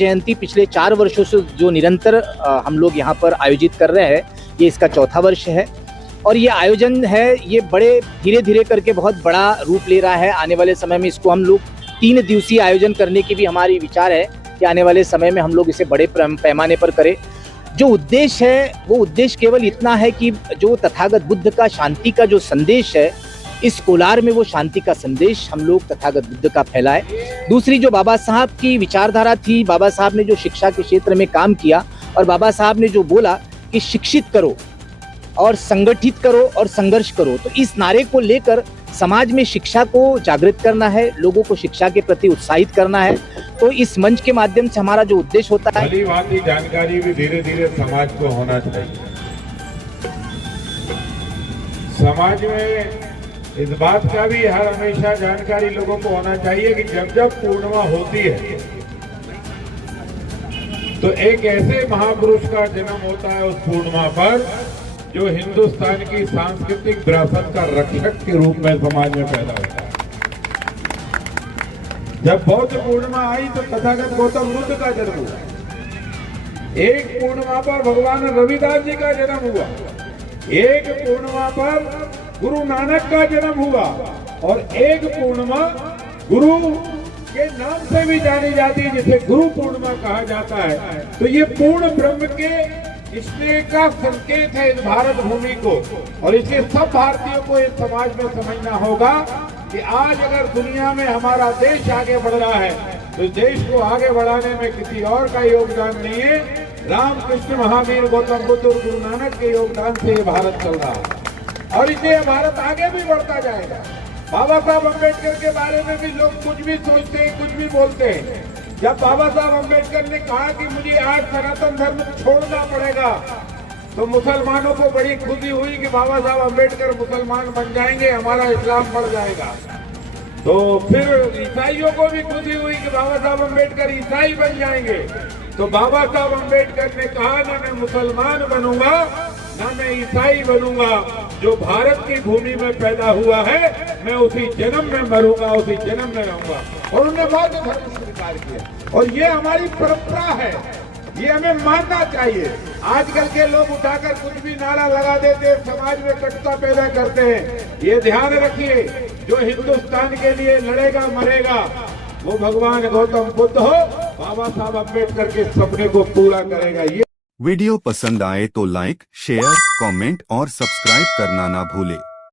जयंती पिछले 4 वर्षों से जो निरंतर हम लोग यहाँ पर आयोजित कर रहे हैं, ये इसका चौथा वर्ष है। और ये आयोजन है, ये बड़े धीरे धीरे करके बहुत बड़ा रूप ले रहा है। आने वाले समय में इसको हम लोग 3 दिवसीय आयोजन करने की भी हमारी विचार है कि आने वाले समय में हम लोग इसे बड़े पैमाने पर करें। जो उद्देश्य है वो उद्देश्य केवल इतना है कि जो तथागत बुद्ध का शांति का जो संदेश है, इस कोलार में वो शांति का संदेश हम लोग तथागत बुद्ध का फैलाए। दूसरी जो बाबा साहब की विचारधारा थी, बाबा साहब ने जो शिक्षा के क्षेत्र में काम किया और बाबा साहब ने जो बोला कि शिक्षित करो और संगठित करो और संघर्ष करो, तो इस नारे को लेकर समाज में शिक्षा को जागृत करना है, लोगों को शिक्षा के प्रति उत्साहित करना है। तो इस मंच के माध्यम से हमारा जो उद्देश्य होता है, भली भांति जानकारी भी धीरे धीरे समाज को होना चाहिए। समाज में इस बात का भी हर हमेशा जानकारी लोगों को होना चाहिए कि जब जब पूर्णिमा होती है तो एक ऐसे महापुरुष का जन्म होता है उस पूर्णिमा पर, जो हिंदुस्तान की सांस्कृतिक विरासत का रक्षक के रूप में समाज में पैदा होता है। जब बौद्ध पूर्णिमा आई तो तथागत गौतम बुद्ध का जन्म हुआ। एक पूर्णिमा पर भगवान रविदास जी का जन्म हुआ। एक पूर्णिमा पर गुरु नानक का जन्म हुआ और एक पूर्णिमा गुरु के नाम से भी जानी जाती है, जिसे गुरु पूर्णिमा कहा जाता है। तो ये पूर्ण ब्रह्म के स्नेह का संकेत है इस भारत भूमि को, और इसलिए सब भारतीयों को इस समाज में समझना होगा कि आज अगर दुनिया में हमारा देश आगे बढ़ रहा है तो देश को आगे बढ़ाने में किसी और का योगदान नहीं है, रामकृष्ण महावीर गौतम बुद्ध और गुरु नानक के योगदान से ये भारत चल रहा है और इसलिए भारत आगे भी बढ़ता जाएगा। बाबा साहब अम्बेडकर के बारे में भी लोग कुछ भी सोचते हैं, कुछ भी बोलते हैं। जब बाबा साहब अम्बेडकर ने कहा कि मुझे आज सनातन धर्म छोड़ना पड़ेगा, तो मुसलमानों को बड़ी खुशी हुई कि बाबा साहब अम्बेडकर मुसलमान बन जाएंगे, हमारा इस्लाम बढ़ जाएगा। तो फिर ईसाइयों को भी खुशी हुई कि बाबा साहब अम्बेडकर ईसाई बन जाएंगे। तो बाबा साहब अम्बेडकर ने कहा, ना मैं मुसलमान बनूंगा ना मैं ईसाई बनूंगा, जो भारत की भूमि में पैदा हुआ है मैं उसी जन्म में मरूंगा, उसी जन्म में रहूंगा। और उन्होंने बौद्ध धर्म स्वीकार किया और ये हमारी परंपरा है, ये हमें मानना चाहिए। आजकल के लोग उठाकर कुछ भी नारा लगा देते हैं, समाज में कटुता पैदा करते हैं। ये ध्यान रखिए, जो हिंदुस्तान के लिए लड़ेगा मरेगा वो भगवान गौतम बुद्ध हो, बाबा साहब अम्बेडकर के सपने को पूरा करेगा। ये वीडियो पसंद आए तो लाइक, शेयर, कमेंट और सब्सक्राइब करना ना भूले।